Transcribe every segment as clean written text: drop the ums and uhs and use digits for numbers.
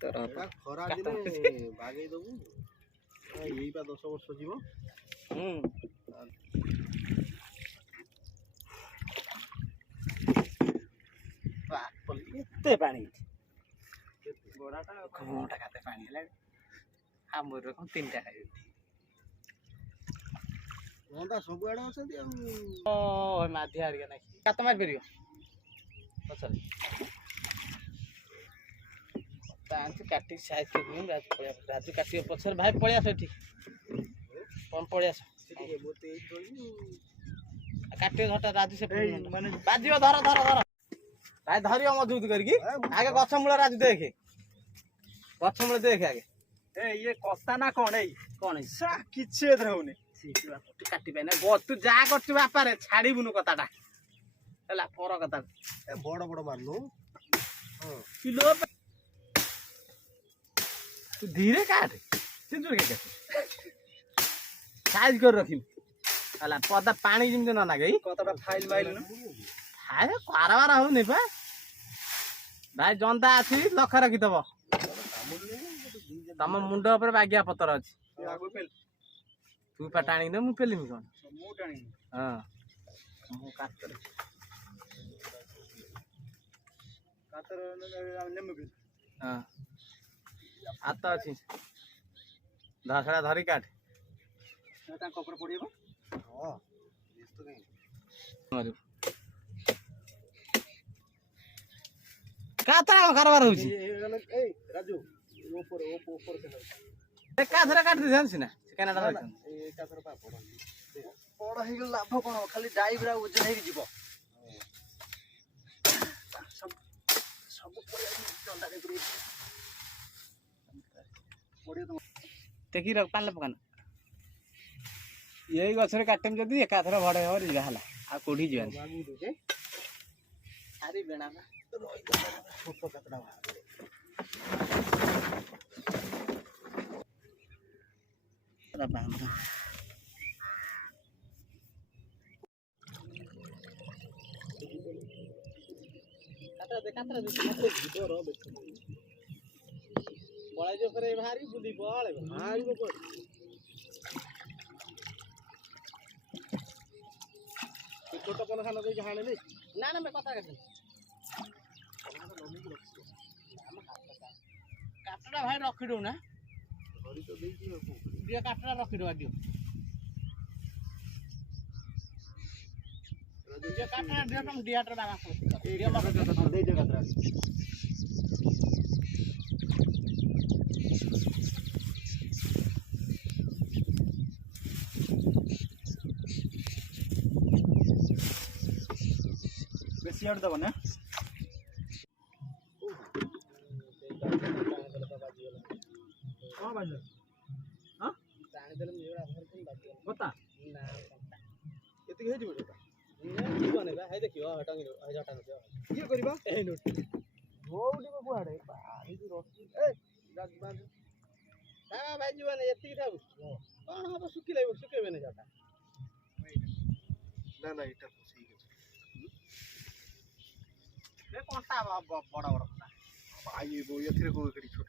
ଖରା ଦିନେ ବାଗେଇ ଦବୁ ଏଇ ପା 10 ବର୍ଷ ଯିବ। ଏତେ ପାଣି ଗୋଡ଼ାଟା ଘଣ୍ଟା କେତେ ପାଣି ହେଲା ଆମର କଣ 3ଟା ଖାଇବ ଗଣ୍ଡା ସବୁଆଡେ ଅଛନ୍ତି ଆଉ ଓ ମାଝି ହାରିକା ନାଇଁ କାତ ମାରି ପାରିବ ପଛରେ ପାଞ୍ଚ କାଟି ସାଇଜ କରିବି ରାଜୁ କାଟିବ ପଛରେ ଭାଇ ପଳେଇ ଆସ ଏଠି କଣ ପଳେଇ ଆସ କାଟିବ ଝଟା ରାଜୁ ସେ ମାନେ ବାଜିବ ଧର ଧର ଧର ଭାଇ ଧରିବ ମଜବୁତ କରିକି ଆଗେ ଗଛ ମୂଳ ରାଜୁ ଦେଖେ ଗଛ ମୂଳ ଦେଖେ ଆଗେ ଏ ଇଏ କସ୍ତା ନା କଣ ଏଇ କଣ ସା କିଛି ଏଥିରେ ହଉନି କାଟି ପାଇନା ତୁ ଯାହା କରୁଛୁ ବାପାରେ ଛାଡିବୁନୁ କଥାଟା ହେଲା ପର କଥା ବଡ ବଡ ମାରଲୁ କିଲୋ ତୁ ଧୀରେ କାଟେ ସିନ୍ଦୁର କେ ସାଇଜ କରି ରଖିବୁ ହେଲା ପଦା ପାଣି ଯେମିତି ନ ନାଗେ କତଟା ଫାଇଲ ମାଇଲ ଆରେ କାରବାର ହଉନି ପା ଭାଇ ଜନ୍ଦା ଅଛି ଲକ୍ଷ ରଖିଦବ ତମ ମୁଣ୍ଡ ଉପରେ ବାଗିଆ ପତର ଅଛି ତୁ ପା ଟାଣିକି ଦେ ମୁଁ ପେଲିମି କଣ ମୁଁ ଟାଣିବି ହଁ ମୁଁ କାଟରେ ନେମୁ କି ହଁ ହାତ ଅଛି ଧସଡ଼ା ଧରି କାଟ ତାଙ୍କ ଉପରେ ପଡ଼ିବ ହଁ କାତରା କାରବାର ହଉଛି ଏଇ ରାଜୁ ଉପରେ ଏକାଥରେ କାଟି ଦେ ଜାଣିଛୁ ନା କେନାଡା ଏକାଥରେ ପା ବଡ ହେଇଗଲେ ଲାଭ କଣ ଖାଲି ଡାଇବ୍ରା ଓଜନ ହେଇକି ଯିବ ସବୁ ଟେକି ରଖ ପାଣିଲେ ପକାନ ଏଇ ଗଛରେ କାଟିମ ଯଦି ଏକାଥରେ ଭଡେ ହବ ଯିବା ହେଲା ଆଉ କୋଉଠି ଯିବାନି ଆରି ବେଣା ଛୋଟ କାତଡ଼ା ବଳାଇ ଫେରେ ବାହାରି ବୁଲି ବଳେ ବାହାରିବ କୁଆଡେ ଛୋଟ ପନ ଖାନ ଦେଇକି ହାଣିଲି ନା ନା କଥା କାଟଟା ଭାଇ ରଖିଦଉ ନା ଧରି ତ ଦେଇଛି ଦିଅ କାଟଟା ରଖିଦବା ଦିଅ କାଟଟା ଦିଅ ତମ ଦିଆଟର ବାବା ଦେଇଦିଅ କାତରା ବେଶୀ ଆଡୁ ଦବ ନା କଣ ବାଜିଲା ହଁ ଟାଣିଦେଲେ ମିଳା ଧରିକି ବାଜିବ କଥା ନା ଏତିକି ହେଇଯିବ ସେଟା ଯିବନି ବା ହେଇ ଦେଖିବ ହଟଙ୍ଗି ହଟା ନଦିଅ କିଏ କରିବା ଏଇ ନୋଟ ଦୌଡ଼ିବ କୁଆଡେ ବାହାରିକି ରଖି ଭାଇ ଯିବନି ଏତିକି ଥାଉ କଣ ହବ ଶୁଖେଇବେନି ଜଟା ନା ନା ଏଇଟା ଠିକ ଅଛି ଏ କଣ୍ଟା ବଡ ବଡ କଣ୍ଟା ଭାଇ ଏଥିରେ କୋଉ ଏଠି ଛୋଟ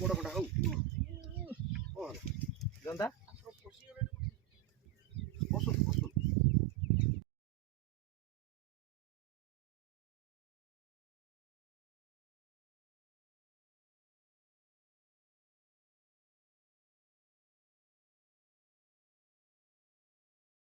ବଡ କଣ୍ଟା ହଉ ଜନ୍ଦା